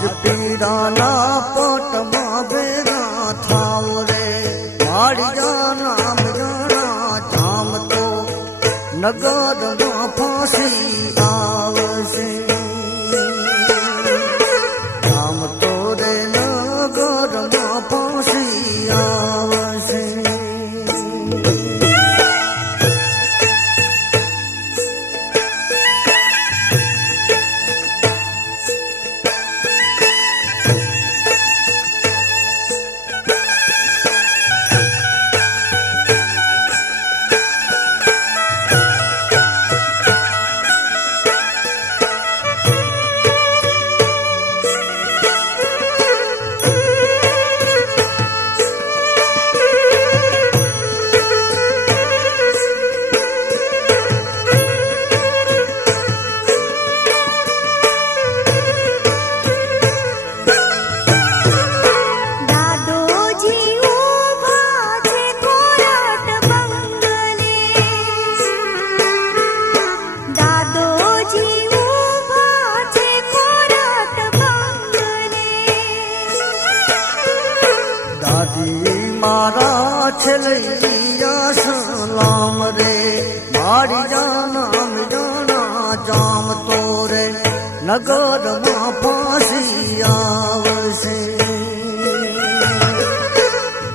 આજ પીડાના પટમાં ભેગા થાવ રે મારી જાના મજાના જામ તો નગરમાં ફાંસી આવશે જામ તો રે નગરમાં ફાંસી આવશે मारा छलैया सलाम रे मारी जाना जाना जाम तोरे नगर मां फांसी आवसे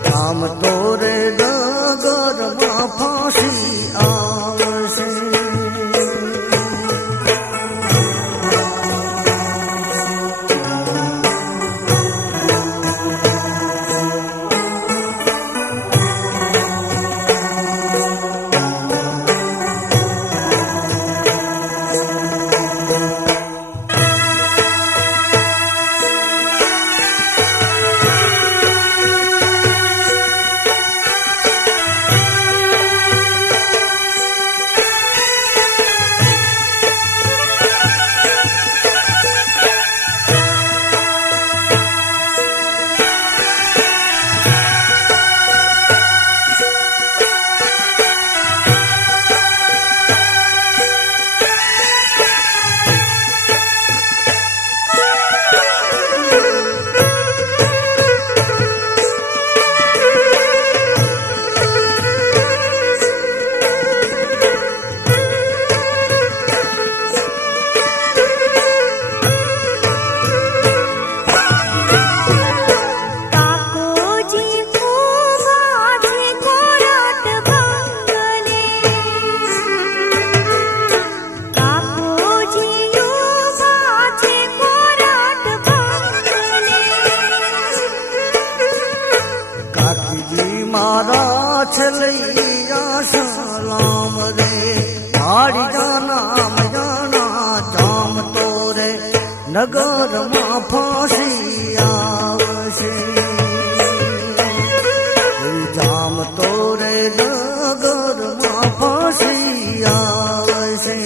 जाम तोरे नगर मां फांसी आवसे मारा छलैया सलाम रे मारी जाना जाना जाम तोरे नगर मां फांसी आवसे जाम तोरे नगर मां फांसी आवसे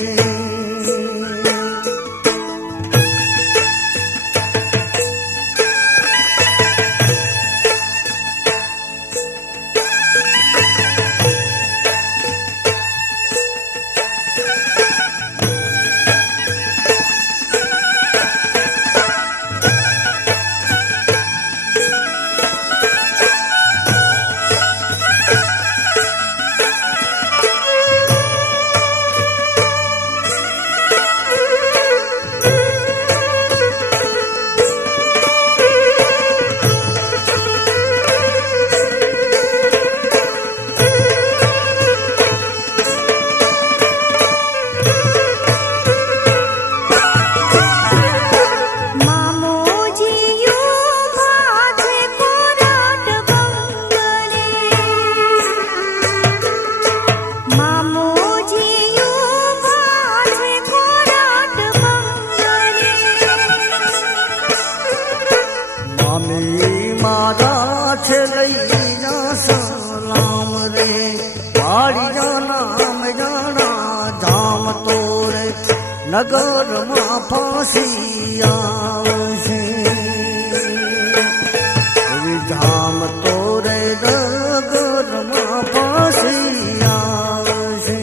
मारा छलैया सलाम रे मारी जाना जाना जाम तोरे नगर मां फांसी आवसे जाम तोरे नगर मां फांसी आवसे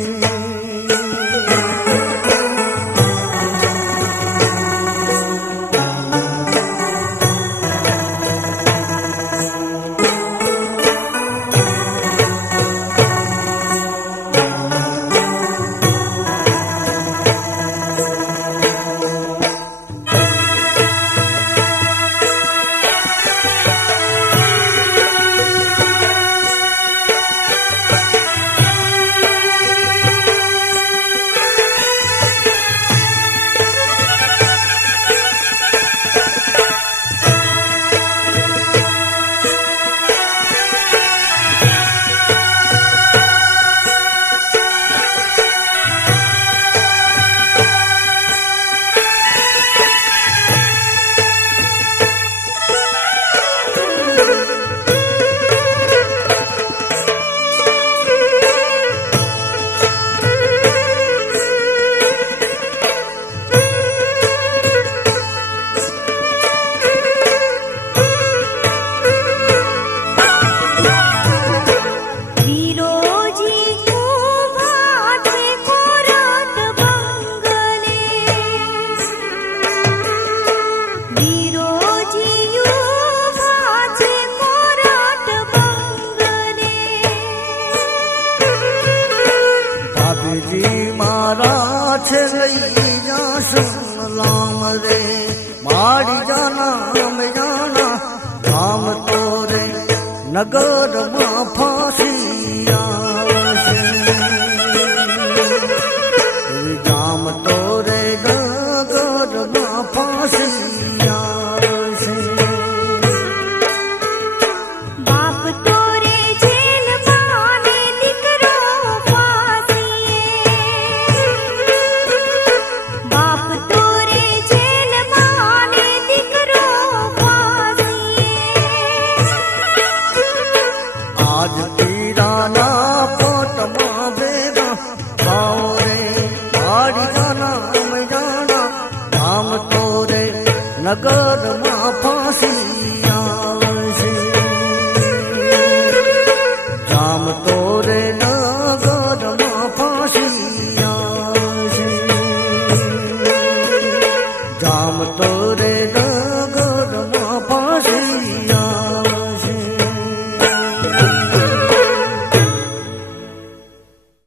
सलाम रे मारी जाना में जाना धाम तोरे नगर मां फांसी आवशे धाम तोरे नगर मां फांसी आवशे बाप तोरे जेल माने दीकरो फांसीए बाप तोरे जेल माने दीकरो फांसीए आज पीराना पोट मां बेगा आओ रे मारी जाना में जाना धाम तोरे नगर मां फांसी आवशे धाम तोरे नगर मां फांसी आवशे धाम तोरे